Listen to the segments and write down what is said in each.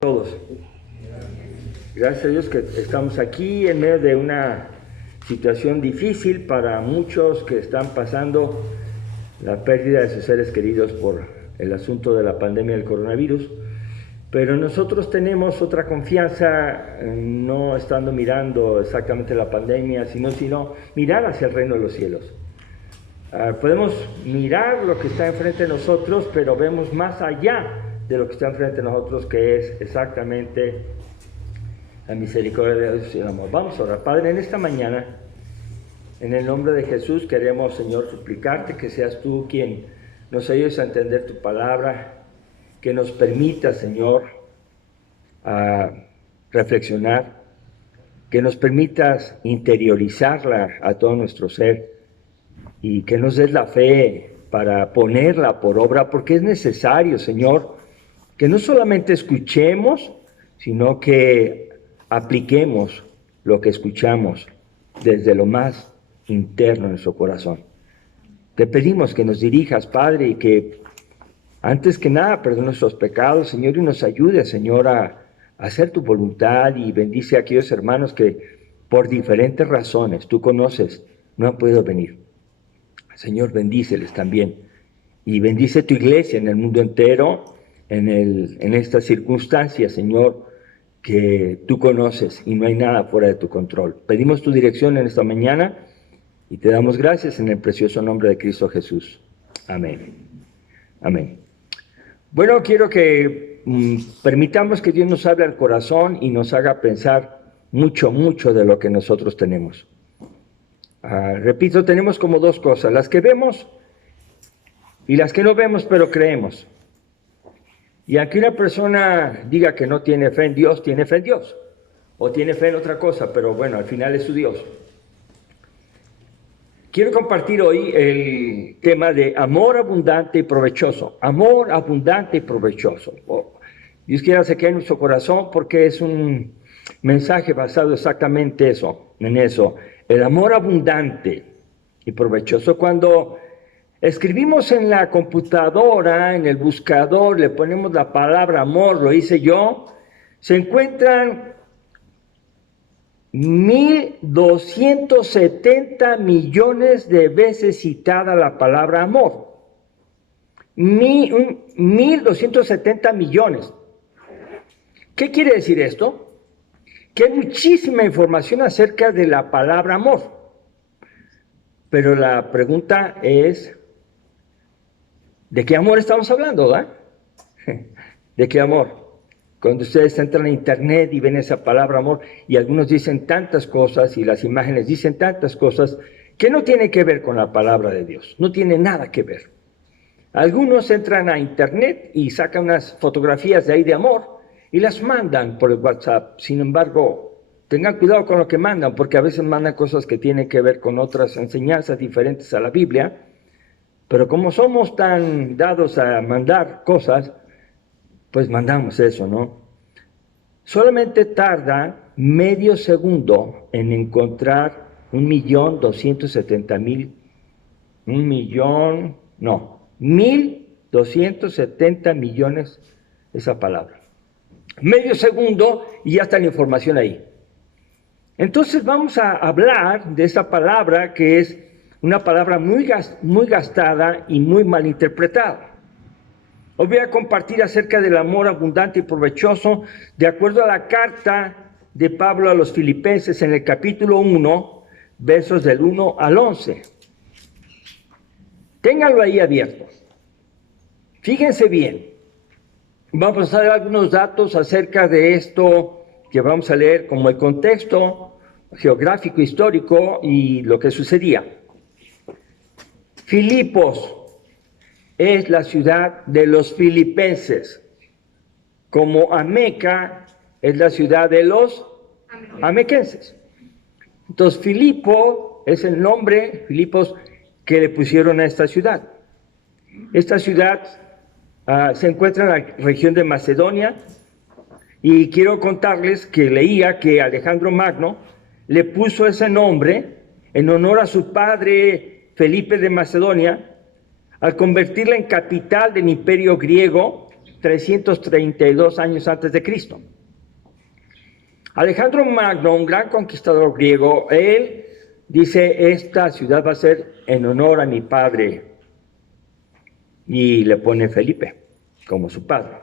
Todos. Gracias a Dios que estamos aquí en medio de una situación difícil para muchos que están pasando la pérdida de sus seres queridos por el asunto de la pandemia del coronavirus. Pero nosotros tenemos otra confianza, no estando mirando exactamente la pandemia, sino mirar hacia el reino de los cielos. Podemos mirar lo que está enfrente de nosotros, pero vemos más allá de lo que está enfrente de nosotros, que es exactamente la misericordia de Dios y el amor. Vamos a orar. Padre, en esta mañana, en el nombre de Jesús, queremos, Señor, suplicarte que seas tú quien nos ayudes a entender tu palabra, que nos permita, Señor, a reflexionar, que nos permitas interiorizarla a todo nuestro ser y que nos des la fe para ponerla por obra, porque es necesario, Señor, que no solamente escuchemos, sino que apliquemos lo que escuchamos desde lo más interno de nuestro corazón. Te pedimos que nos dirijas, Padre, y que antes que nada perdone nuestros pecados, Señor, y nos ayude, Señor, a hacer tu voluntad, y bendice a aquellos hermanos que por diferentes razones, tú conoces, no han podido venir. Señor, bendíceles también, y bendice tu iglesia en el mundo entero, en estas circunstancias, Señor, que tú conoces y no hay nada fuera de tu control. Pedimos tu dirección en esta mañana y te damos gracias en el precioso nombre de Cristo Jesús. Amén. Amén. Bueno, quiero que permitamos que Dios nos hable al corazón y nos haga pensar mucho de lo que nosotros tenemos. Repito, tenemos como dos cosas, las que vemos y las que no vemos pero creemos. Y aunque una persona diga que no tiene fe en Dios, tiene fe en Dios. O tiene fe en otra cosa, pero bueno, al final es su Dios. Quiero compartir hoy el tema de amor abundante y provechoso. Amor abundante y provechoso. Dios quiera se quede en nuestro corazón porque es un mensaje basado exactamente en eso. El amor abundante y provechoso. Cuando escribimos en la computadora, en el buscador, le ponemos la palabra amor, lo hice yo, se encuentran 1,270 millones de veces citada la palabra amor. 1,270 millones. ¿Qué quiere decir esto? Que hay muchísima información acerca de la palabra amor. Pero la pregunta es, ¿de qué amor estamos hablando, verdad? ¿De qué amor? Cuando ustedes entran a internet y ven esa palabra amor, y algunos dicen tantas cosas, y las imágenes dicen tantas cosas, que no tienen que ver con la palabra de Dios, no tiene nada que ver. Algunos entran a internet y sacan unas fotografías de ahí de amor, y las mandan por el WhatsApp. Sin embargo, tengan cuidado con lo que mandan, porque a veces mandan cosas que tienen que ver con otras enseñanzas diferentes a la Biblia. Pero como somos tan dados a mandar cosas, pues mandamos eso, ¿no? Solamente tarda medio segundo en encontrar 1,270 millones, esa palabra. Medio segundo y ya está la información ahí. Entonces vamos a hablar de esa palabra que es una palabra muy gastada y muy mal interpretada. Hoy voy a compartir acerca del amor abundante y provechoso de acuerdo a la carta de Pablo a los Filipenses en el capítulo 1, versos del 1 al 11. Ténganlo ahí abierto. Fíjense bien. Vamos a dar algunos datos acerca de esto que vamos a leer, como el contexto geográfico, histórico y lo que sucedía. Filipos es la ciudad de los filipenses, como Ameca es la ciudad de los amequenses. Entonces, Filipo es el nombre, Filipos, que le pusieron a esta ciudad. Esta ciudad se encuentra en la región de Macedonia, y quiero contarles que leía que Alejandro Magno le puso ese nombre en honor a su padre Felipe de Macedonia, al convertirla en capital del imperio griego 332 años antes de Cristo. Alejandro Magno, un gran conquistador griego, él dice, esta ciudad va a ser en honor a mi padre, y le pone Felipe como su padre,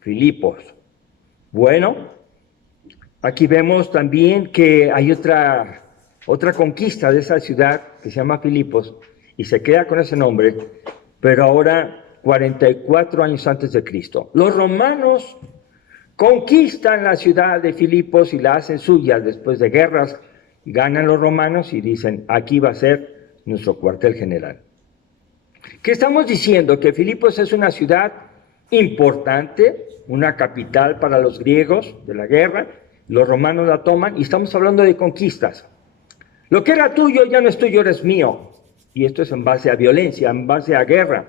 Filipos. Bueno, aquí vemos también que hay otra conquista de esa ciudad que se llama Filipos, y se queda con ese nombre, pero ahora 44 años antes de Cristo. Los romanos conquistan la ciudad de Filipos y la hacen suya después de guerras. Ganan los romanos y dicen, aquí va a ser nuestro cuartel general. ¿Qué estamos diciendo? Que Filipos es una ciudad importante, una capital para los griegos de la guerra. Los romanos la toman y estamos hablando de conquistas. Lo que era tuyo ya no es tuyo, eres mío. Y esto es en base a violencia, en base a guerra.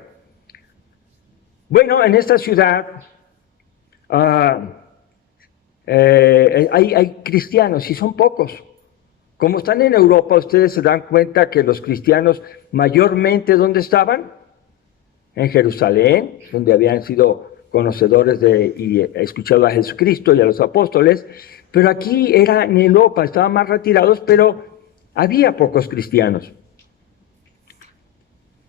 Bueno, en esta ciudad hay cristianos y son pocos. Como están en Europa, ustedes se dan cuenta que los cristianos mayormente, ¿dónde estaban? En Jerusalén, donde habían sido conocedores y escuchado a Jesucristo y a los apóstoles, pero aquí era en Europa, estaban más retirados, pero había pocos cristianos.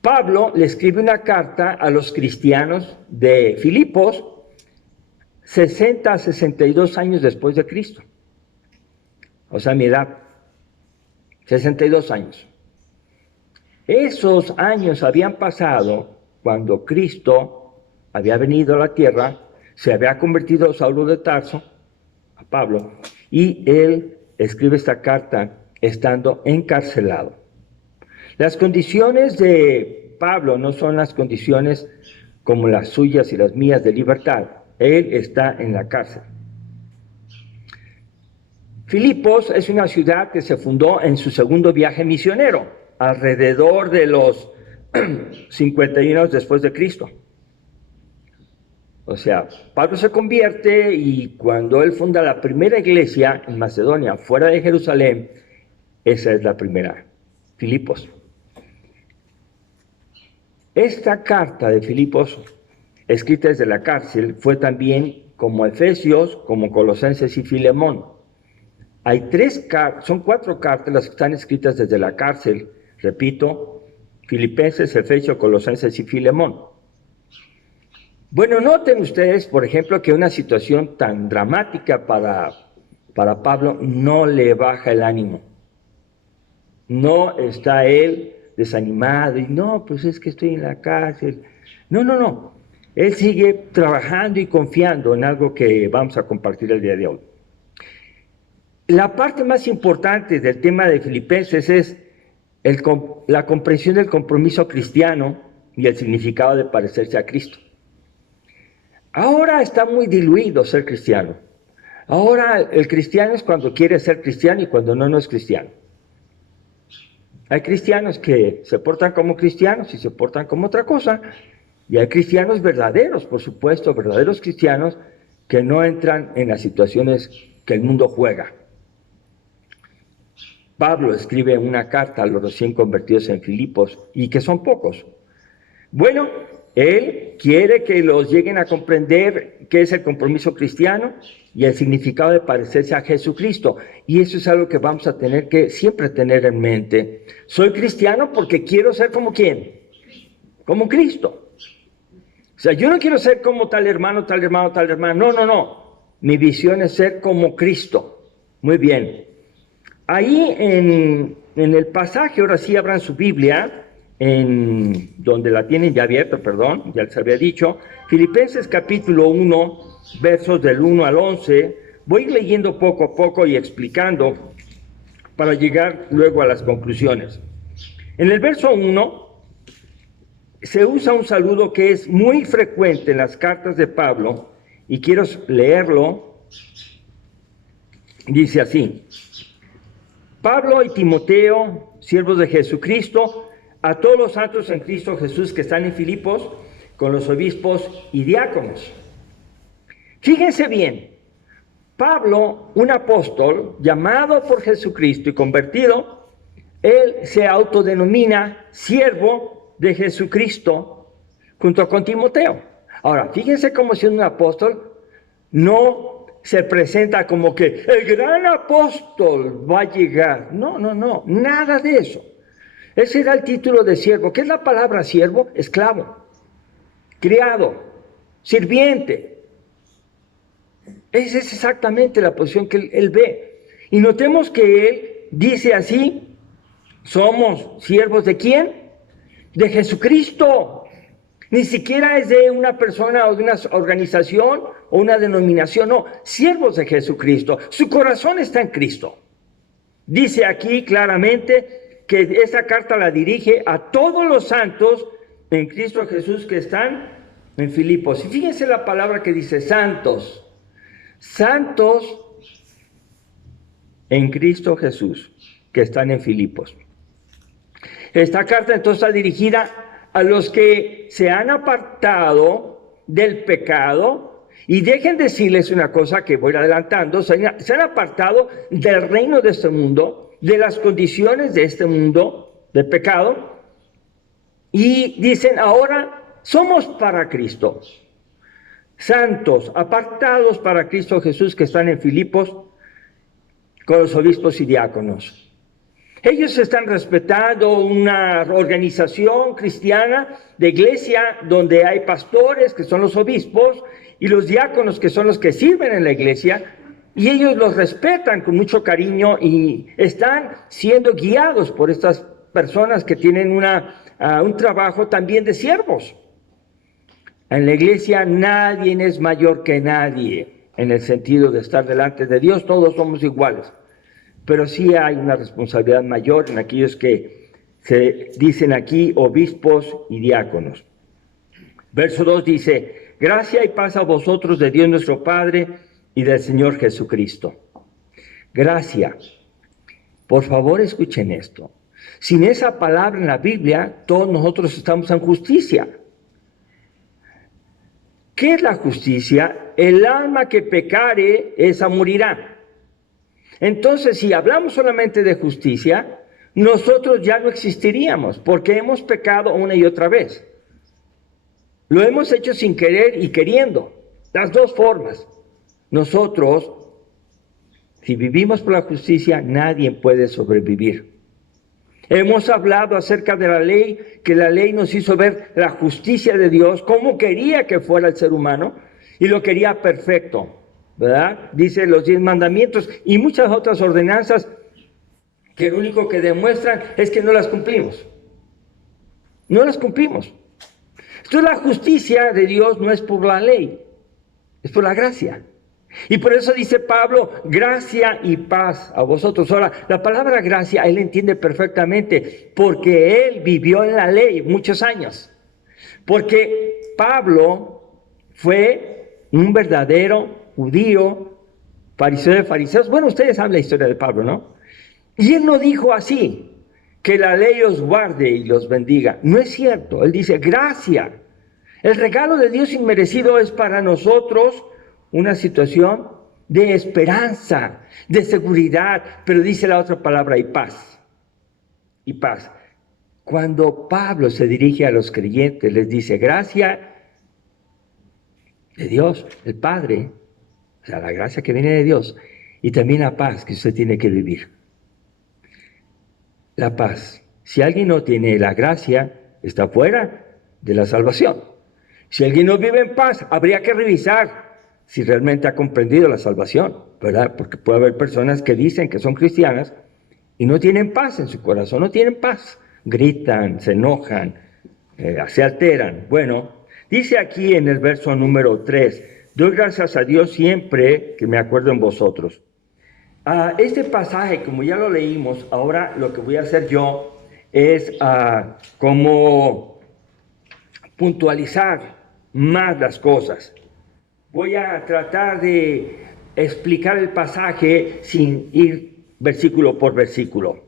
Pablo le escribe una carta a los cristianos de Filipos 60 a 62 años después de Cristo. O sea, mi edad, 62 años. Esos años habían pasado cuando Cristo había venido a la tierra, se había convertido Saulo de Tarso, a Pablo, y él escribe esta carta estando encarcelado. Las condiciones de Pablo no son las condiciones como las suyas y las mías de libertad. Él está en la cárcel. Filipos es una ciudad que se fundó en su segundo viaje misionero, alrededor de los 51 años después de Cristo. O sea, Pablo se convierte y cuando él funda la primera iglesia en Macedonia, fuera de Jerusalén, esa es la primera, Filipos. Esta carta de Filipos, escrita desde la cárcel, fue también como Efesios, como Colosenses y Filemón. Son 4 cartas las que están escritas desde la cárcel, repito, Filipenses, Efesios, Colosenses y Filemón. Bueno, noten ustedes, por ejemplo, que una situación tan dramática para Pablo no le baja el ánimo. No está él desanimado y no, pues es que estoy en la cárcel. No. Él sigue trabajando y confiando en algo que vamos a compartir el día de hoy. La parte más importante del tema de Filipenses es la comprensión del compromiso cristiano y el significado de parecerse a Cristo. Ahora está muy diluido ser cristiano. Ahora el cristiano es cuando quiere ser cristiano y cuando no es cristiano. Hay cristianos que se portan como cristianos y se portan como otra cosa. Y hay cristianos verdaderos, por supuesto, verdaderos cristianos que no entran en las situaciones que el mundo juega. Pablo escribe una carta a los recién convertidos en Filipos, y que son pocos. Bueno, él quiere que los lleguen a comprender qué es el compromiso cristiano y el significado de parecerse a Jesucristo. Y eso es algo que vamos a tener que siempre tener en mente. Soy cristiano porque quiero ser como ¿quién? Como Cristo. O sea, yo no quiero ser como tal hermano, tal hermano, tal hermano. No. Mi visión es ser como Cristo. Muy bien. Ahí en el pasaje, ahora sí abran su Biblia, en donde la tienen ya abierta, ya les había dicho, Filipenses capítulo 1, versos del 1 al 11, voy leyendo poco a poco y explicando para llegar luego a las conclusiones. En el verso 1 se usa un saludo que es muy frecuente en las cartas de Pablo, y quiero leerlo. Dice así: Pablo y Timoteo, siervos de Jesucristo, a todos los santos en Cristo Jesús que están en Filipos, con los obispos y diáconos. Fíjense bien, Pablo, un apóstol llamado por Jesucristo y convertido, él se autodenomina siervo de Jesucristo junto con Timoteo. Ahora, fíjense cómo siendo un apóstol no se presenta como que el gran apóstol va a llegar. No, no, no, nada de eso. Ese era el título de siervo. ¿Qué es la palabra siervo? Esclavo, criado, sirviente. Esa es exactamente la posición que él ve. Y notemos que él dice así, somos siervos ¿de quién? De Jesucristo. Ni siquiera es de una persona o de una organización o una denominación, no, siervos de Jesucristo. Su corazón está en Cristo. Dice aquí claramente que esa carta la dirige a todos los santos en Cristo Jesús que están en Filipos. Y fíjense la palabra que dice santos. Santos en Cristo Jesús que están en Filipos. Esta carta entonces está dirigida a los que se han apartado del pecado, y dejen decirles una cosa que voy adelantando, se han apartado del reino de este mundo, de las condiciones de este mundo de pecado, y dicen ahora somos para Cristo, santos, apartados para Cristo Jesús que están en Filipos con los obispos y diáconos. Ellos están respetando una organización cristiana de iglesia donde hay pastores que son los obispos y los diáconos que son los que sirven en la iglesia, y ellos los respetan con mucho cariño y están siendo guiados por estas personas que tienen un trabajo también de siervos. En la iglesia nadie es mayor que nadie en el sentido de estar delante de Dios, todos somos iguales. Pero sí hay una responsabilidad mayor en aquellos que se dicen aquí obispos y diáconos. Verso 2 dice, gracia y paz a vosotros de Dios nuestro Padre y del Señor Jesucristo. Gracia. Por favor, escuchen esto. Sin esa palabra en la Biblia, todos nosotros estamos en justicia. ¿Qué es la justicia? El alma que pecare, esa morirá. Entonces, si hablamos solamente de justicia, nosotros ya no existiríamos, porque hemos pecado una y otra vez. Lo hemos hecho sin querer y queriendo, las dos formas. Nosotros, si vivimos por la justicia, nadie puede sobrevivir. Hemos hablado acerca de la ley, que la ley nos hizo ver la justicia de Dios, cómo quería que fuera el ser humano, y lo quería perfecto. ¿Verdad? Dice los 10 mandamientos y muchas otras ordenanzas que lo único que demuestran es que no las cumplimos. No las cumplimos. Entonces la justicia de Dios no es por la ley, es por la gracia. Y por eso dice Pablo, gracia y paz a vosotros. Ahora, la palabra gracia él entiende perfectamente porque él vivió en la ley muchos años. Porque Pablo fue un verdadero judío, fariseo de fariseos. Bueno, ustedes saben la historia de Pablo, ¿no? Y él no dijo así, que la ley os guarde y los bendiga. No es cierto. Él dice, gracia. El regalo de Dios inmerecido es para nosotros una situación de esperanza, de seguridad. Pero dice la otra palabra, y paz. Y paz. Cuando Pablo se dirige a los creyentes, les dice, gracia de Dios, el Padre, o sea, la gracia que viene de Dios, y también la paz que usted tiene que vivir. La paz. Si alguien no tiene la gracia, está fuera de la salvación. Si alguien no vive en paz, habría que revisar si realmente ha comprendido la salvación, ¿verdad? Porque puede haber personas que dicen que son cristianas y no tienen paz en su corazón, no tienen paz. Gritan, se enojan, se alteran. Bueno, dice aquí en el verso número 3, doy gracias a Dios siempre que me acuerdo en vosotros. Este pasaje, como ya lo leímos, ahora lo que voy a hacer yo es como puntualizar más las cosas. Voy a tratar de explicar el pasaje sin ir versículo por versículo.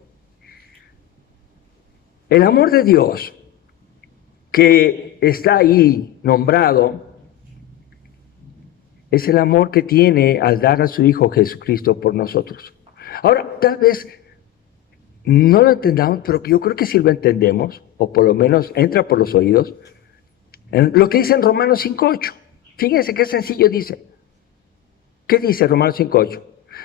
El amor de Dios que está ahí nombrado es el amor que tiene al dar a su Hijo Jesucristo por nosotros. Ahora, tal vez no lo entendamos, pero yo creo que sí lo entendemos, o por lo menos entra por los oídos. Lo que dice en Romanos 5:8. Fíjense qué sencillo dice. ¿Qué dice Romanos 5:8?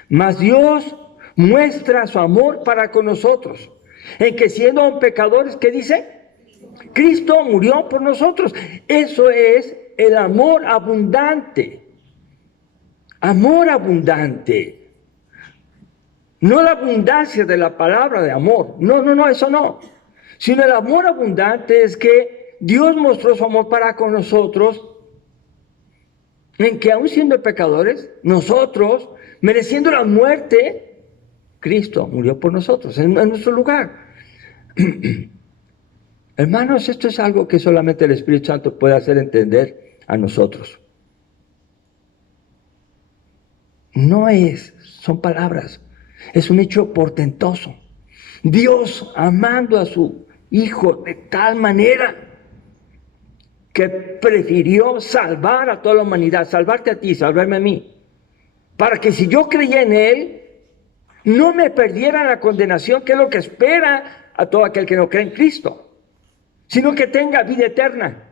Mas Dios muestra su amor para con nosotros, en que siendo aún pecadores, ¿qué dice? Cristo murió por nosotros. Eso es el amor abundante. Amor abundante. No la abundancia de la palabra de amor. No, eso no. Sino el amor abundante es que Dios mostró su amor para con nosotros, en que aún siendo pecadores, nosotros, mereciendo la muerte, Cristo murió por nosotros, en nuestro lugar. Hermanos, esto es algo que solamente el Espíritu Santo puede hacer entender a nosotros. No son palabras, es un hecho portentoso. Dios amando a su Hijo de tal manera que prefirió salvar a toda la humanidad, salvarte a ti, salvarme a mí, para que si yo creía en Él, no me perdiera la condenación, que es lo que espera a todo aquel que no cree en Cristo, sino que tenga vida eterna.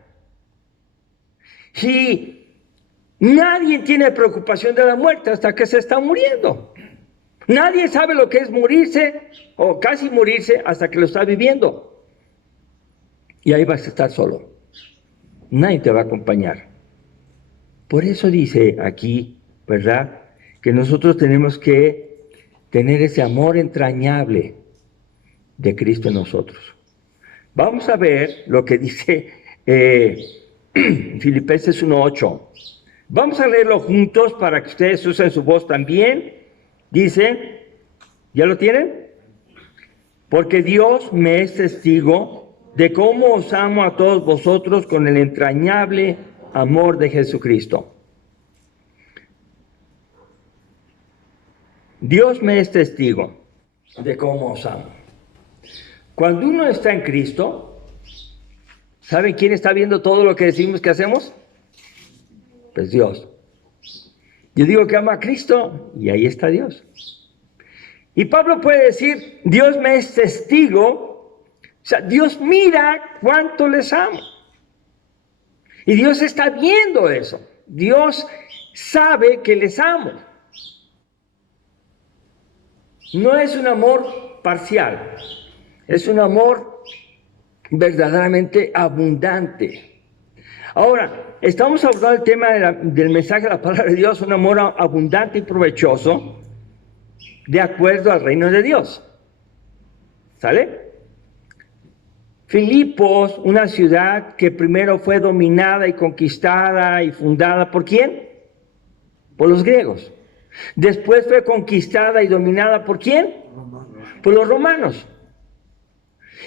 Y nadie tiene preocupación de la muerte hasta que se está muriendo. Nadie sabe lo que es morirse o casi morirse hasta que lo está viviendo. Y ahí vas a estar solo. Nadie te va a acompañar. Por eso dice aquí, ¿verdad?, que nosotros tenemos que tener ese amor entrañable de Cristo en nosotros. Vamos a ver lo que dice Filipenses 1:8. Vamos a leerlo juntos para que ustedes usen su voz también. Dice, ¿ya lo tienen? Porque Dios me es testigo de cómo os amo a todos vosotros con el entrañable amor de Jesucristo. Dios me es testigo de cómo os amo. Cuando uno está en Cristo, ¿saben quién está viendo todo lo que decimos que hacemos? Pues Dios. Yo digo que amo a Cristo y ahí está Dios. Y Pablo puede decir, Dios me es testigo. O sea, Dios mira cuánto les amo. Y Dios está viendo eso. Dios sabe que les amo. No es un amor parcial. Es un amor verdaderamente abundante. Ahora, estamos hablando del tema del mensaje de la palabra de Dios, un amor abundante y provechoso, de acuerdo al reino de Dios. ¿Sale? Filipos, una ciudad que primero fue dominada y conquistada y fundada ¿por quién? Por los griegos. Después fue conquistada y dominada ¿por quién? Por los romanos.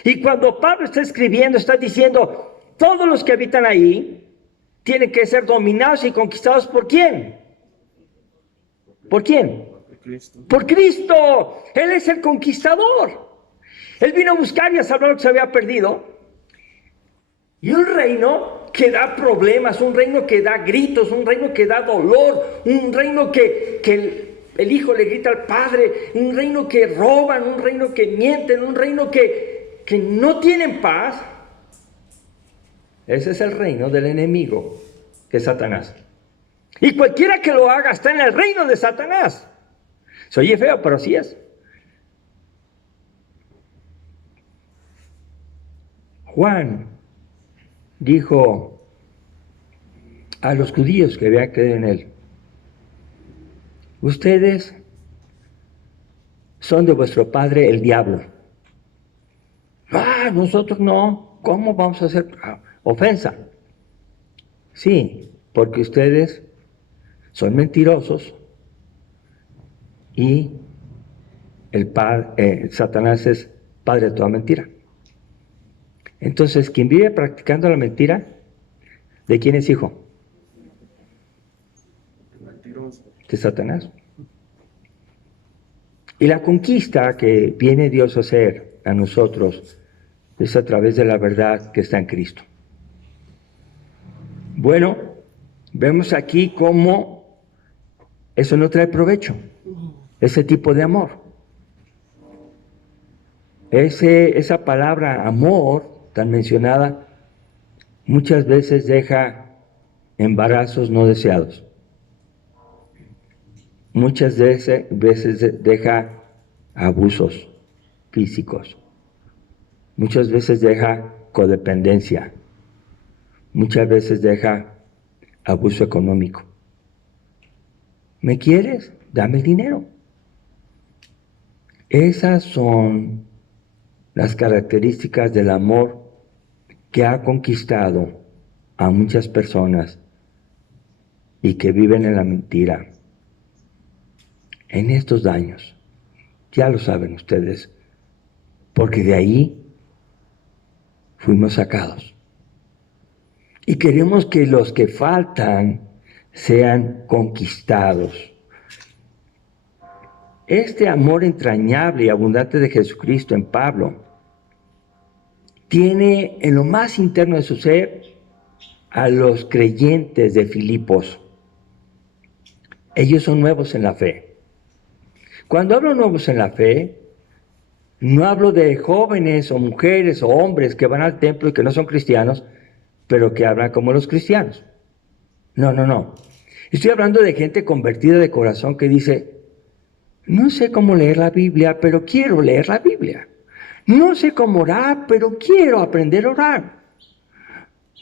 Y cuando Pablo está escribiendo, está diciendo, todos los que habitan ahí tienen que ser dominados y conquistados ¿por quién? ¿Por quién? Por Cristo. Él es el conquistador. Él vino a buscar y a salvar lo que se había perdido. Y un reino que da problemas, un reino que da gritos, un reino que da dolor, un reino que el hijo le grita al padre, un reino que roban, un reino que mienten, un reino que no tienen paz. Ese es el reino del enemigo, que es Satanás. Y cualquiera que lo haga está en el reino de Satanás. Se oye feo, pero así es. Juan dijo a los judíos que habían creído en él, ustedes son de vuestro padre el diablo. Nosotros no. ¿Cómo vamos a hacer ofensa? Sí, porque ustedes son mentirosos y Satanás es padre de toda mentira. Entonces, quien vive practicando la mentira, ¿de quién es hijo? De Satanás. Y la conquista que viene Dios a hacer a nosotros es a través de la verdad que está en Cristo. Bueno, vemos aquí cómo eso no trae provecho, ese tipo de amor. Esa palabra amor tan mencionada muchas veces deja embarazos no deseados. Muchas veces deja abusos físicos. Muchas veces deja codependencia. Muchas veces deja abuso económico. ¿Me quieres? Dame el dinero. Esas son las características del amor que ha conquistado a muchas personas y que viven en la mentira, en estos daños. Ya lo saben ustedes, porque de ahí fuimos sacados. Y queremos que los que faltan sean conquistados. Este amor entrañable y abundante de Jesucristo en Pablo tiene en lo más interno de su ser a los creyentes de Filipos. Ellos son nuevos en la fe. Cuando hablo nuevos en la fe, no hablo de jóvenes o mujeres o hombres que van al templo y que no son cristianos, pero que hablan como los cristianos. No. Estoy hablando de gente convertida de corazón que dice, no sé cómo leer la Biblia, pero quiero leer la Biblia. No sé cómo orar, pero quiero aprender a orar.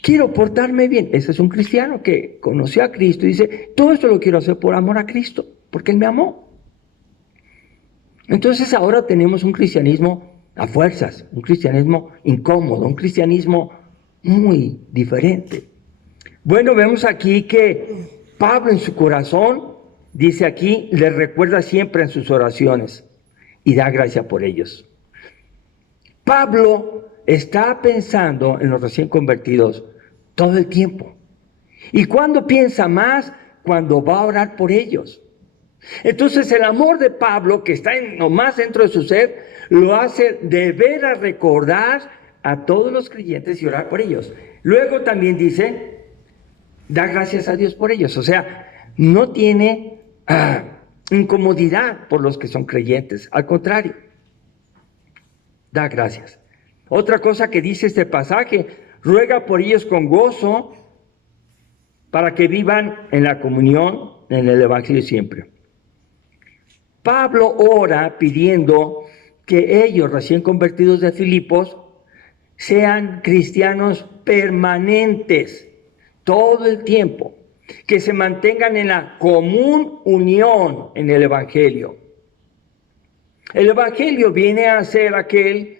Quiero portarme bien. Ese es un cristiano que conoció a Cristo y dice, todo esto lo quiero hacer por amor a Cristo, porque Él me amó. Entonces ahora tenemos un cristianismo a fuerzas, un cristianismo incómodo, un cristianismo muy diferente. Bueno, vemos aquí que Pablo en su corazón, dice aquí, les recuerda siempre en sus oraciones y da gracia por ellos. Pablo está pensando en los recién convertidos todo el tiempo. ¿Y cuándo piensa más? Cuando va a orar por ellos. Entonces el amor de Pablo, que está lo más dentro de su ser, lo hace de veras recordar a todos los creyentes y orar por ellos. Luego también dice, da gracias a Dios por ellos. O sea, no tiene incomodidad por los que son creyentes. Al contrario, da gracias. Otra cosa que dice este pasaje, ruega por ellos con gozo para que vivan en la comunión, en el Evangelio siempre. Pablo ora pidiendo que ellos, recién convertidos de Filipos, sean cristianos permanentes todo el tiempo, que se mantengan en la común unión en el Evangelio. El Evangelio viene a ser aquel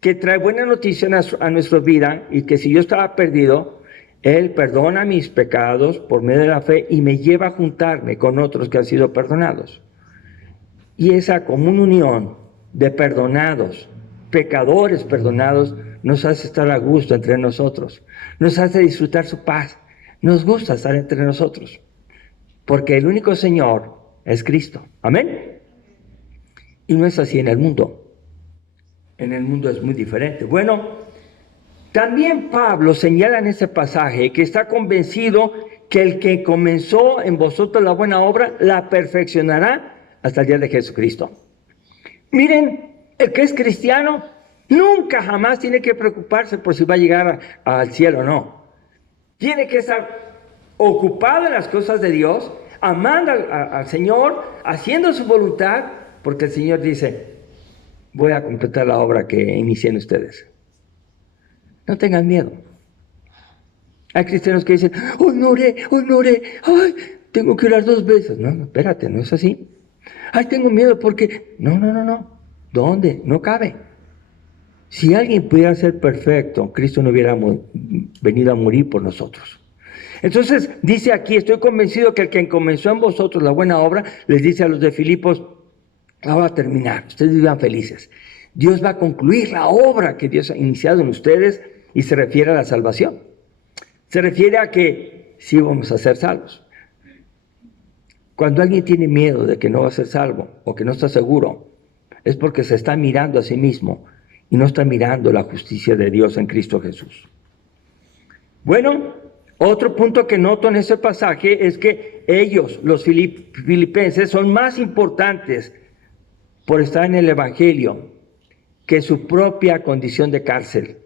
que trae buena noticia a nuestra vida y que si yo estaba perdido, Él perdona mis pecados por medio de la fe y me lleva a juntarme con otros que han sido perdonados. Y esa común unión de perdonados, pecadores perdonados, nos hace estar a gusto entre nosotros, nos hace disfrutar su paz, nos gusta estar entre nosotros, porque el único Señor es Cristo. Amén. Y no es así en el mundo. En el mundo es muy diferente. Bueno, también Pablo señala en este pasaje que está convencido que el que comenzó en vosotros la buena obra, la perfeccionará hasta el día de Jesucristo. Miren, el que es cristiano nunca jamás tiene que preocuparse por si va a llegar al cielo o no. Tiene que estar ocupado en las cosas de Dios, amando al Señor, haciendo su voluntad, porque el Señor dice, voy a completar la obra que inicié en ustedes. No tengan miedo. Hay cristianos que dicen, no oré, ay, tengo que orar 2 veces. No, espérate, no es así. Ay, tengo miedo porque... No. ¿Dónde? No cabe. Si alguien pudiera ser perfecto, Cristo no hubiera venido a morir por nosotros. Entonces, dice aquí, estoy convencido que el que comenzó en vosotros la buena obra, les dice a los de Filipos, la va a terminar, ustedes vivan felices. Dios va a concluir la obra que Dios ha iniciado en ustedes y se refiere a la salvación. Se refiere a que sí vamos a ser salvos. Cuando alguien tiene miedo de que no va a ser salvo o que no está seguro, es porque se está mirando a sí mismo y no está mirando la justicia de Dios en Cristo Jesús. Bueno, otro punto que noto en este pasaje es que ellos, los filipenses, son más importantes por estar en el Evangelio que su propia condición de cárcel.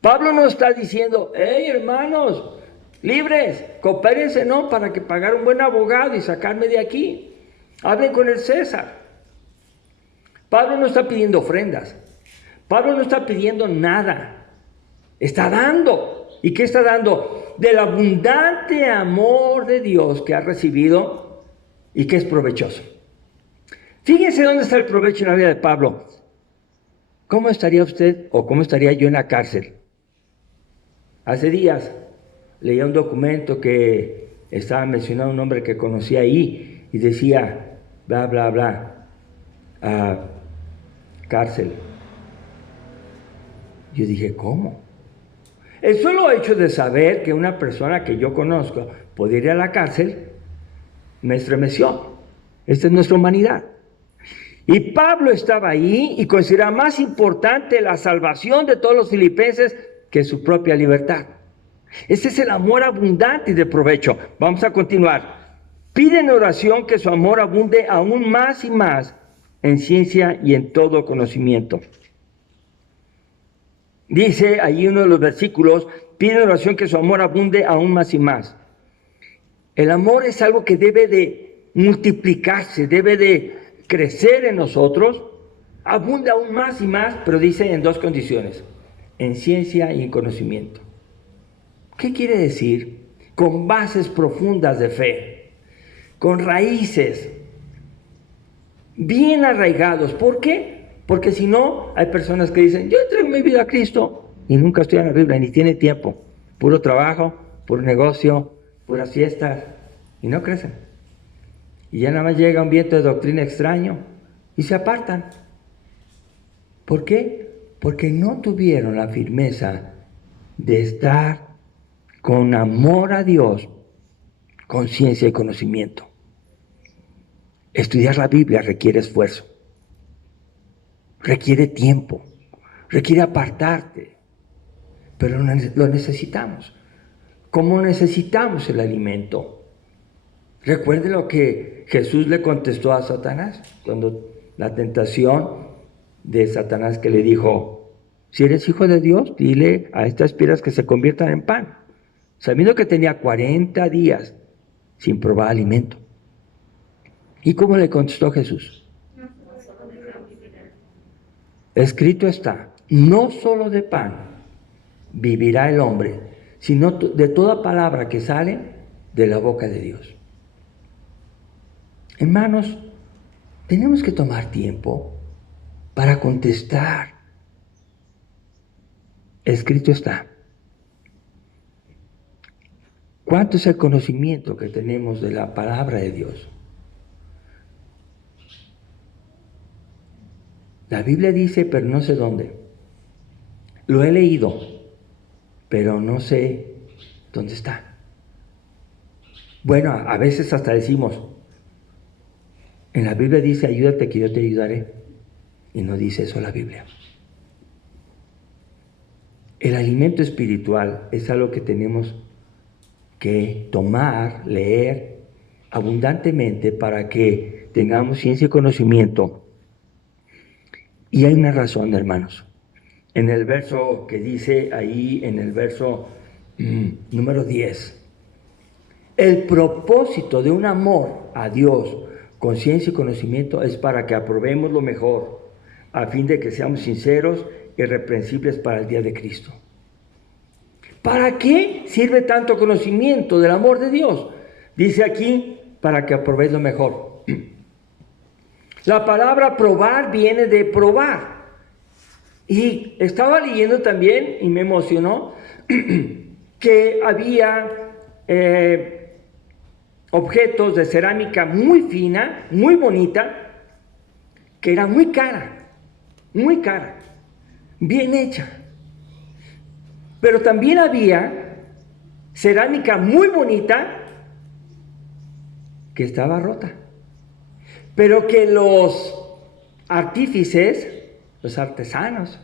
Pablo no está diciendo, hey hermanos, libres, coopérense, no, para que pagar un buen abogado y sacarme de aquí. Hablen con el César. Pablo no está pidiendo ofrendas. Pablo no está pidiendo nada. Está dando. ¿Y qué está dando? Del abundante amor de Dios que ha recibido y que es provechoso. Fíjense dónde está el provecho en la vida de Pablo. ¿Cómo estaría usted o cómo estaría yo en la cárcel? Hace días leía un documento que estaba mencionando un hombre que conocí ahí y decía, bla, bla, bla, cárcel. Yo dije, ¿cómo? El solo hecho de saber que una persona que yo conozco podía ir a la cárcel me estremeció. Esta es nuestra humanidad. Y Pablo estaba ahí y consideraba más importante la salvación de todos los filipenses que su propia libertad. Ese es el amor abundante y de provecho. Vamos a continuar. Pide en oración que su amor abunde aún más y más en ciencia y en todo conocimiento. Dice allí uno de los versículos, pide en oración que su amor abunde aún más y más. El amor es algo que debe de multiplicarse, debe de crecer en nosotros, abunda aún más y más, pero dice en dos condiciones, en ciencia y en conocimiento. ¿Qué quiere decir? Con bases profundas de fe, con raíces bien arraigados. ¿Por qué? Porque si no, hay personas que dicen, yo entrego mi vida a Cristo y nunca estoy en la Biblia, ni tiene tiempo. Puro trabajo, puro negocio, puras fiestas, y no crecen. Y ya nada más llega un viento de doctrina extraño y se apartan. ¿Por qué? Porque no tuvieron la firmeza de estar con amor a Dios, con ciencia y conocimiento. Estudiar la Biblia requiere esfuerzo, requiere tiempo, requiere apartarte, pero lo necesitamos. ¿Cómo necesitamos el alimento? Recuerde lo que Jesús le contestó a Satanás, cuando la tentación de Satanás que le dijo, si eres hijo de Dios, dile a estas piedras que se conviertan en pan, sabiendo que tenía 40 días sin probar alimento. ¿Y cómo le contestó Jesús? Escrito está, no solo de pan vivirá el hombre, sino de toda palabra que sale de la boca de Dios. Hermanos, tenemos que tomar tiempo para contestar. Escrito está. ¿Cuánto es el conocimiento que tenemos de la palabra de Dios? La Biblia dice, pero no sé dónde. Lo he leído, pero no sé dónde está. Bueno, a veces hasta decimos, en la Biblia dice, ayúdate que yo te ayudaré. Y no dice eso la Biblia. El alimento espiritual es algo que tenemos que tomar, leer abundantemente para que tengamos ciencia y conocimiento. Y hay una razón, hermanos. En el verso que dice ahí, en el verso número 10, el propósito de un amor a Dios con ciencia y conocimiento es para que aprobemos lo mejor, a fin de que seamos sinceros y irreprensibles para el día de Cristo. ¿Para qué sirve tanto conocimiento del amor de Dios? Dice aquí, para que aprobéis lo mejor. La palabra probar viene de probar. Y estaba leyendo también, y me emocionó, que había objetos de cerámica muy fina, muy bonita, que era muy cara, bien hecha. Pero también había cerámica muy bonita que estaba rota, pero que los artífices, los artesanos,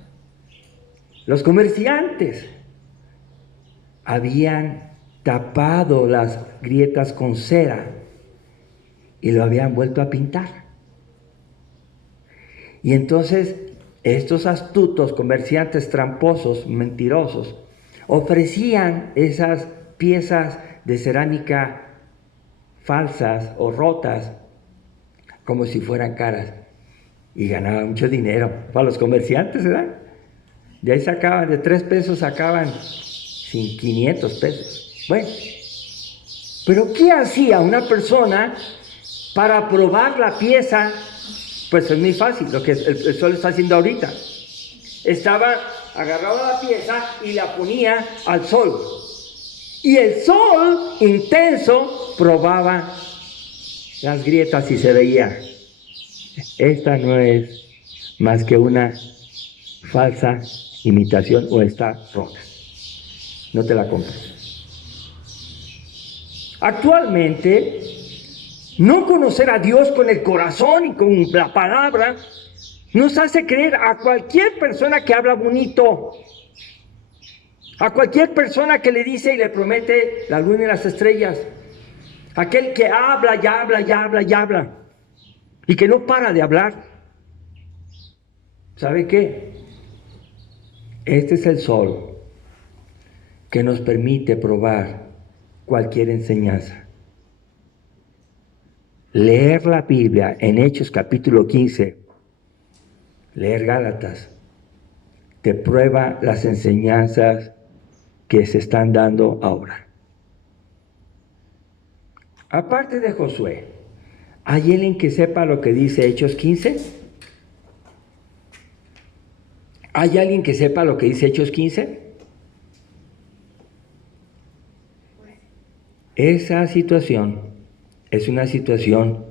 los comerciantes, habían tapado las grietas con cera y lo habían vuelto a pintar. Y entonces estos astutos comerciantes tramposos, mentirosos, ofrecían esas piezas de cerámica falsas o rotas como si fueran caras y ganaban mucho dinero para los comerciantes, ¿verdad? De ahí sacaban, de 3 pesos sacaban 500 pesos. Bueno, pero ¿qué hacía una persona para probar la pieza? Pues es muy fácil, lo que el sol está haciendo ahorita. Agarraba la pieza y la ponía al sol. Y el sol intenso probaba las grietas y se veía. Esta no es más que una falsa imitación o está rota. No te la compres. Actualmente, no conocer a Dios con el corazón y con la palabra nos hace creer a cualquier persona que habla bonito, a cualquier persona que le dice y le promete la luna y las estrellas, aquel que habla y habla y habla y habla y que no para de hablar. ¿Sabe qué? Este es el sol que nos permite probar cualquier enseñanza. Leer la Biblia en Hechos capítulo 15, leer Gálatas, te prueba las enseñanzas que se están dando ahora. Aparte de Josué, ¿hay alguien que sepa lo que dice Hechos 15? ¿Hay alguien que sepa lo que dice Hechos 15? Esa situación es una situación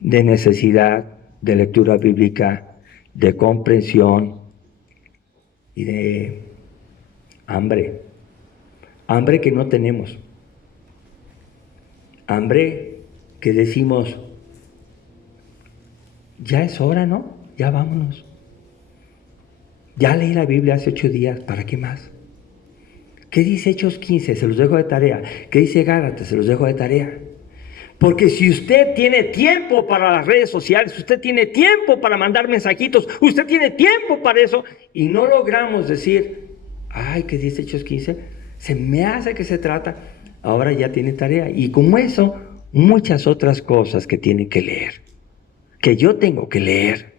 de necesidad de lectura bíblica, de comprensión y de hambre. Hambre que no tenemos. Hambre que decimos, ya es hora, ¿no? Ya vámonos. Ya leí la Biblia hace 8 días, ¿para qué más? ¿Qué dice Hechos 15? Se los dejo de tarea. ¿Qué dice Gálatas? Se los dejo de tarea. Porque si usted tiene tiempo para las redes sociales, usted tiene tiempo para mandar mensajitos, usted tiene tiempo para eso, y no logramos decir, ay, ¿qué dice Hechos 15? Se me hace que se trata, ahora ya tiene tarea. Y como eso, muchas otras cosas que tienen que leer, que yo tengo que leer.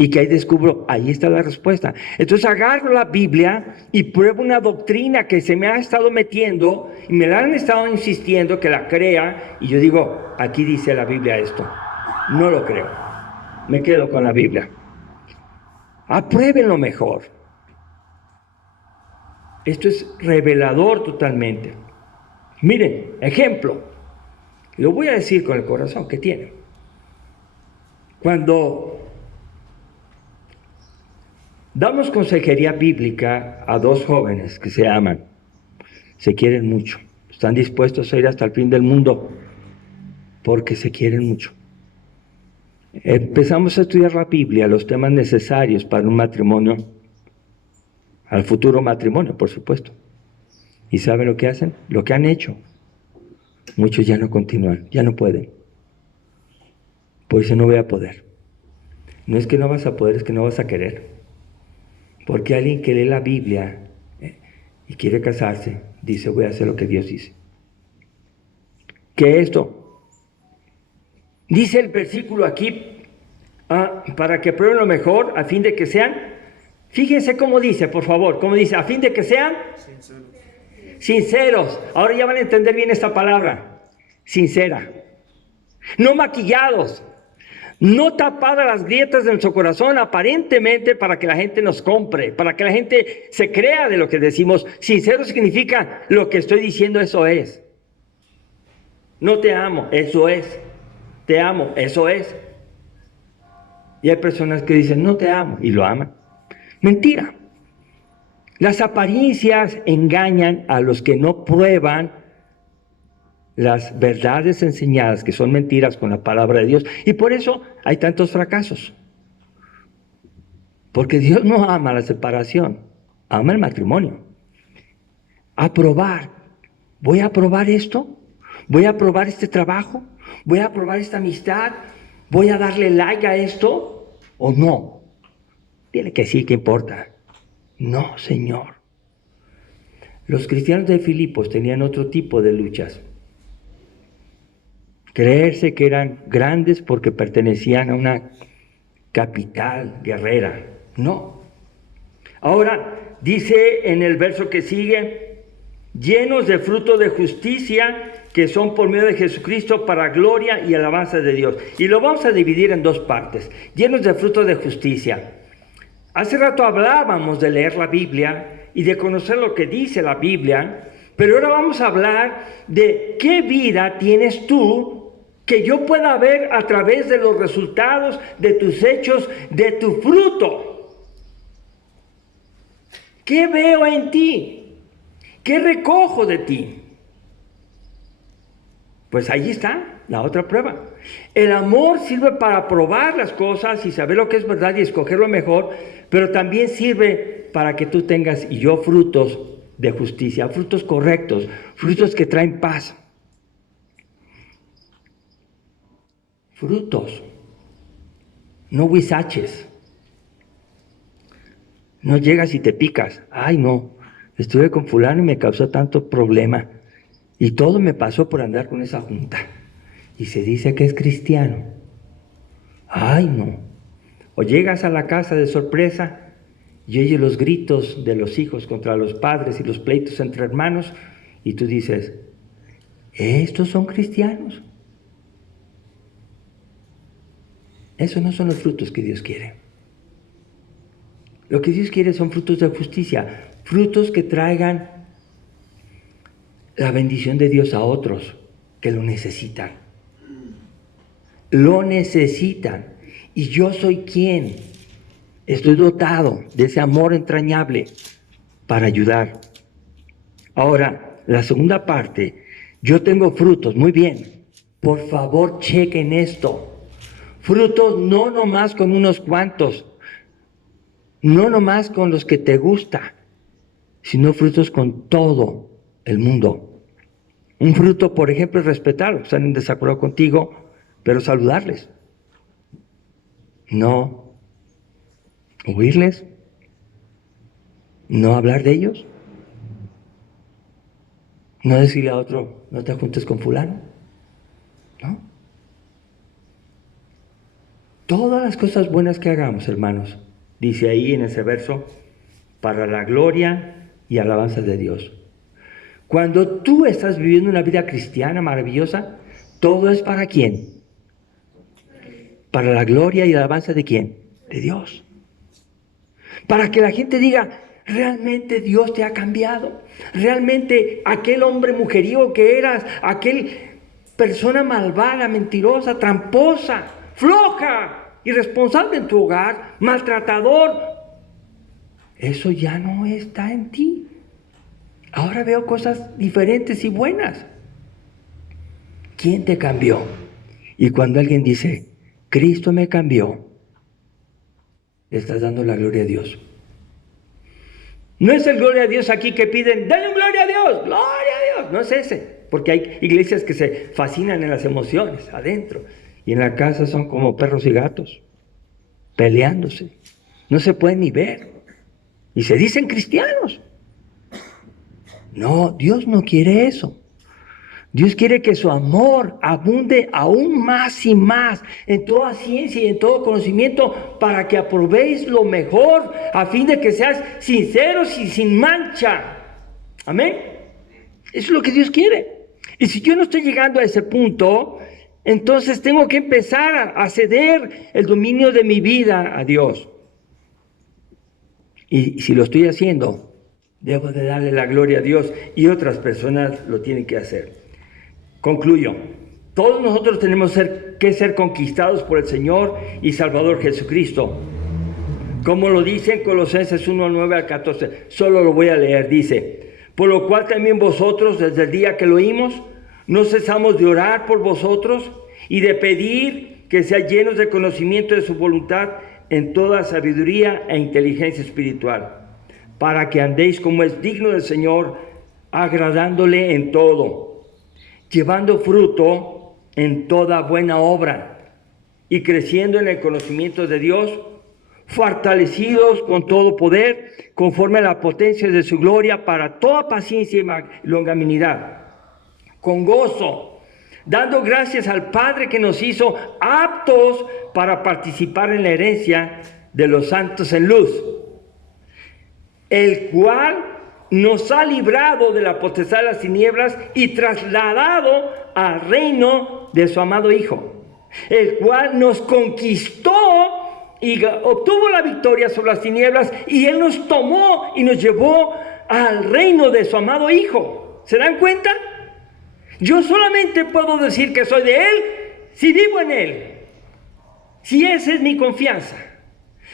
Y que ahí descubro, ahí está la respuesta. Entonces agarro la Biblia y pruebo una doctrina que se me ha estado metiendo y me la han estado insistiendo que la crea. Y yo digo, aquí dice la Biblia esto. No lo creo. Me quedo con la Biblia. Apruébenlo mejor. Esto es revelador totalmente. Miren, ejemplo. Lo voy a decir con el corazón que tiene. Cuando damos consejería bíblica a 2 jóvenes que se aman, se quieren mucho, están dispuestos a ir hasta el fin del mundo porque se quieren mucho. Empezamos a estudiar la Biblia, los temas necesarios para un matrimonio, al futuro matrimonio, por supuesto. ¿Y saben lo que hacen? Lo que han hecho. Muchos ya no continúan, ya no pueden. Por eso no voy a poder. No es que no vas a poder, es que no vas a querer. Porque alguien que lee la Biblia y quiere casarse, dice, voy a hacer lo que Dios dice. ¿Qué es esto? Dice el versículo aquí, para que prueben lo mejor, a fin de que sean, fíjense cómo dice, por favor, cómo dice, a fin de que sean sinceros. Ahora ya van a entender bien esta palabra, sincera. No maquillados. No tapadas las grietas de nuestro corazón aparentemente para que la gente nos compre, para que la gente se crea de lo que decimos. Sincero significa lo que estoy diciendo, eso es. No te amo, eso es. Te amo, eso es. Y hay personas que dicen, no te amo, y lo aman. Mentira. Las apariencias engañan a los que no prueban las verdades enseñadas, que son mentiras con la palabra de Dios. Y por eso hay tantos fracasos. Porque Dios no ama la separación, ama el matrimonio. Aprobar. ¿Voy a aprobar esto? ¿Voy a aprobar este trabajo? ¿Voy a aprobar esta amistad? ¿Voy a darle like a esto o no? Dile que sí, ¿qué importa? No, Señor. Los cristianos de Filipos tenían otro tipo de luchas. Creerse que eran grandes porque pertenecían a una capital guerrera. No. Ahora, dice en el verso que sigue, llenos de fruto de justicia que son por medio de Jesucristo para gloria y alabanza de Dios. Y lo vamos a dividir en dos partes. Llenos de fruto de justicia. Hace rato hablábamos de leer la Biblia y de conocer lo que dice la Biblia, pero ahora vamos a hablar de qué vida tienes tú que yo pueda ver a través de los resultados de tus hechos, de tu fruto. ¿Qué veo en ti? ¿Qué recojo de ti? Pues ahí está la otra prueba. El amor sirve para probar las cosas y saber lo que es verdad y escoger lo mejor, pero también sirve para que tú tengas y yo frutos de justicia, frutos correctos, frutos que traen paz. Frutos, no huizaches. No llegas y te picas. Ay, no, estuve con fulano y me causó tanto problema. Y todo me pasó por andar con esa junta. Y se dice que es cristiano. Ay, no. O llegas a la casa de sorpresa y oyes los gritos de los hijos contra los padres y los pleitos entre hermanos. Y tú dices, ¿estos son cristianos? Esos no son los frutos que Dios quiere. Lo que Dios quiere son frutos de justicia, frutos que traigan la bendición de Dios a otros que lo necesitan. Lo necesitan. Y yo soy quien estoy dotado de ese amor entrañable para ayudar. Ahora, la segunda parte, yo tengo frutos, muy bien. Por favor, chequen esto. Frutos no nomás con unos cuantos, no nomás con los que te gusta, sino frutos con todo el mundo. Un fruto, por ejemplo, es respetar, están en desacuerdo contigo, pero saludarles. No oírles, no hablar de ellos, no decirle a otro, no te juntes con fulano, ¿no? Todas las cosas buenas que hagamos, hermanos, dice ahí en ese verso, para la gloria y alabanza de Dios. Cuando tú estás viviendo una vida cristiana maravillosa, todo es ¿para quién? Para la gloria y alabanza de quién? De Dios. Para que la gente diga, realmente Dios te ha cambiado. Realmente aquel hombre mujeriego que eras, aquel persona malvada, mentirosa, tramposa, floja, irresponsable en tu hogar, maltratador, eso ya no está en ti. Ahora veo cosas diferentes y buenas. ¿Quién te cambió? Y cuando alguien dice, Cristo me cambió, le estás dando la gloria a Dios. No es el gloria a Dios aquí que piden, ¡dale gloria a Dios! ¡Gloria a Dios! No es ese, porque hay iglesias que se fascinan en las emociones adentro. Y en la casa son como perros y gatos, peleándose. No se pueden ni ver. Y se dicen cristianos. No, Dios no quiere eso. Dios quiere que su amor abunde aún más y más en toda ciencia y en todo conocimiento para que aprobéis lo mejor a fin de que seas sinceros y sin mancha. Amén. Eso es lo que Dios quiere. Y si yo no estoy llegando a ese punto, entonces tengo que empezar a ceder el dominio de mi vida a Dios. Y si lo estoy haciendo, debo de darle la gloria a Dios y otras personas lo tienen que hacer. Concluyo. Todos nosotros tenemos que ser conquistados por el Señor y Salvador Jesucristo. Como lo dice en Colosenses 1, 9 al 14. Solo lo voy a leer. Dice, por lo cual también vosotros, desde el día que lo oímos, no cesamos de orar por vosotros y de pedir que sean llenos de conocimiento de su voluntad en toda sabiduría e inteligencia espiritual, para que andéis como es digno del Señor, agradándole en todo, llevando fruto en toda buena obra y creciendo en el conocimiento de Dios, fortalecidos con todo poder, conforme a la potencia de su gloria, para toda paciencia y longanimidad, con gozo, dando gracias al Padre que nos hizo aptos para participar en la herencia de los santos en luz, el cual nos ha librado de la potestad de las tinieblas y trasladado al reino de su amado Hijo, el cual nos conquistó y obtuvo la victoria sobre las tinieblas, y Él nos tomó y nos llevó al reino de su amado Hijo. ¿Se dan cuenta? Yo solamente puedo decir que soy de Él si vivo en Él, si esa es mi confianza.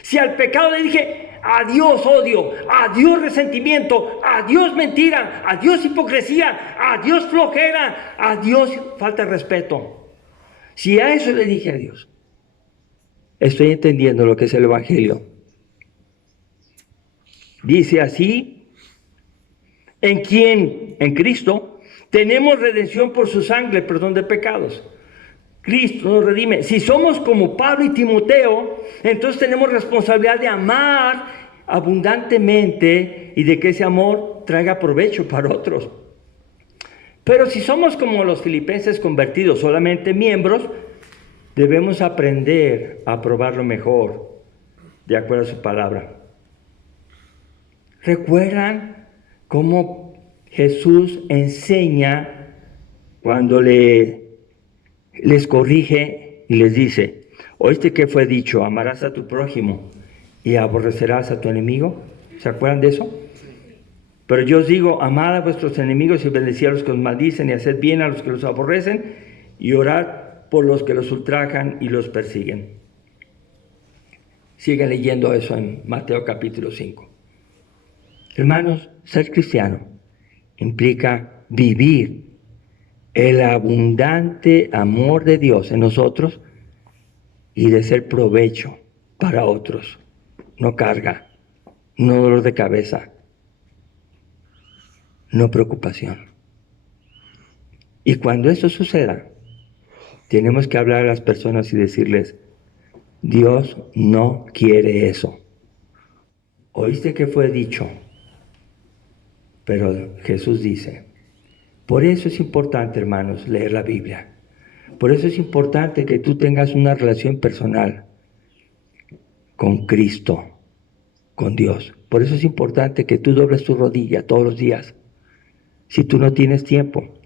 Si al pecado le dije adiós odio, adiós resentimiento, adiós mentira, adiós hipocresía, adiós flojera, adiós falta de respeto, si a eso le dije adiós, estoy entendiendo lo que es el Evangelio. Dice así: en quien, en Cristo, tenemos redención por su sangre, perdón de pecados. Cristo nos redime. Si somos como Pablo y Timoteo, entonces tenemos responsabilidad de amar abundantemente y de que ese amor traiga provecho para otros. Pero si somos como los filipenses convertidos, solamente miembros, debemos aprender a probar lo mejor de acuerdo a su palabra. ¿Recuerdan cómo Jesús enseña cuando les corrige y les dice: ¿oíste que fue dicho, amarás a tu prójimo y aborrecerás a tu enemigo? ¿Se acuerdan de eso? Pero yo os digo, amad a vuestros enemigos y bendecid a los que os maldicen, y haced bien a los que los aborrecen, y orad por los que los ultrajan y los persiguen. Sigue leyendo eso en Mateo capítulo 5. Hermanos, ser cristiano implica vivir el abundante amor de Dios en nosotros y de ser provecho para otros. No carga, no dolor de cabeza, no preocupación. Y cuando eso suceda, tenemos que hablar a las personas y decirles: Dios no quiere eso. ¿Oíste que fue dicho? Pero Jesús dice. Por eso es importante, hermanos, leer la Biblia. Por eso es importante que tú tengas una relación personal con Cristo, con Dios. Por eso es importante que tú dobles tu rodilla todos los días. Si tú no tienes tiempo,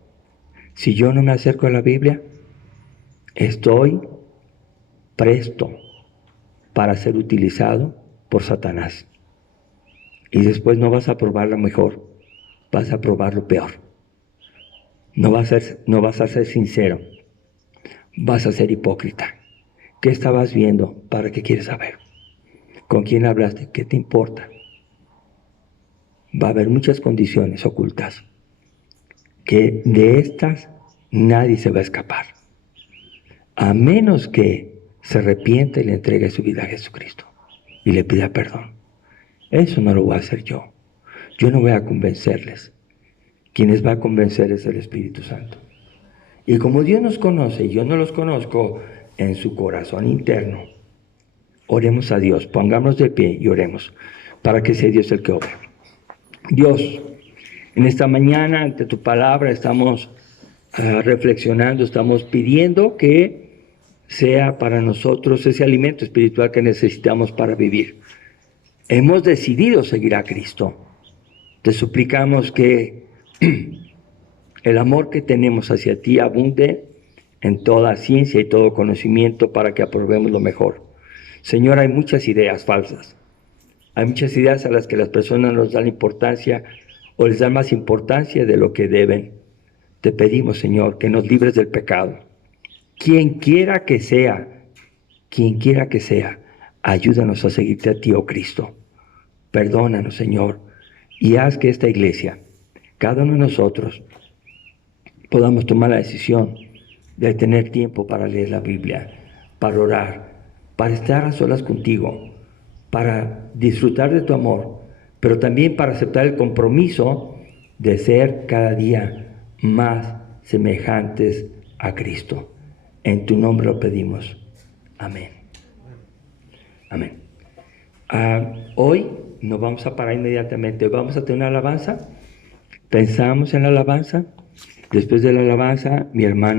si yo no me acerco a la Biblia, estoy presto para ser utilizado por Satanás. Y después no vas a probar lo mejor, vas a probar lo peor. No vas a ser sincero, vas a ser hipócrita. ¿Qué estabas viendo? ¿Para qué quieres saber? ¿Con quién hablaste? ¿Qué te importa? Va a haber muchas condiciones ocultas, que de estas nadie se va a escapar, a menos que se arrepienta y le entregue su vida a Jesucristo y le pida perdón. Eso no lo voy a hacer yo. Yo no voy a convencerles. Quienes va a convencer es el Espíritu Santo. Y como Dios nos conoce y yo no los conozco en su corazón interno, oremos a Dios, pongámonos de pie y oremos para que sea Dios el que obre. Dios, en esta mañana ante tu palabra estamos reflexionando, estamos pidiendo que sea para nosotros ese alimento espiritual que necesitamos para vivir. Hemos decidido seguir a Cristo. Te suplicamos que el amor que tenemos hacia ti abunde en toda ciencia y todo conocimiento para que aprobemos lo mejor. Señor, hay muchas ideas falsas. Hay muchas ideas a las que las personas nos dan importancia o les dan más importancia de lo que deben. Te pedimos, Señor, que nos libres del pecado. Quien quiera que sea, ayúdanos a seguirte a ti, oh Cristo. Perdónanos, Señor, y haz que esta iglesia, cada uno de nosotros, podamos tomar la decisión de tener tiempo para leer la Biblia, para orar, para estar a solas contigo, para disfrutar de tu amor, pero también para aceptar el compromiso de ser cada día más semejantes a Cristo. En tu nombre lo pedimos. Amén. Amén. Hoy nos vamos a parar inmediatamente. Hoy vamos a tener una alabanza. Pensamos en la alabanza. Después de la alabanza, mi hermano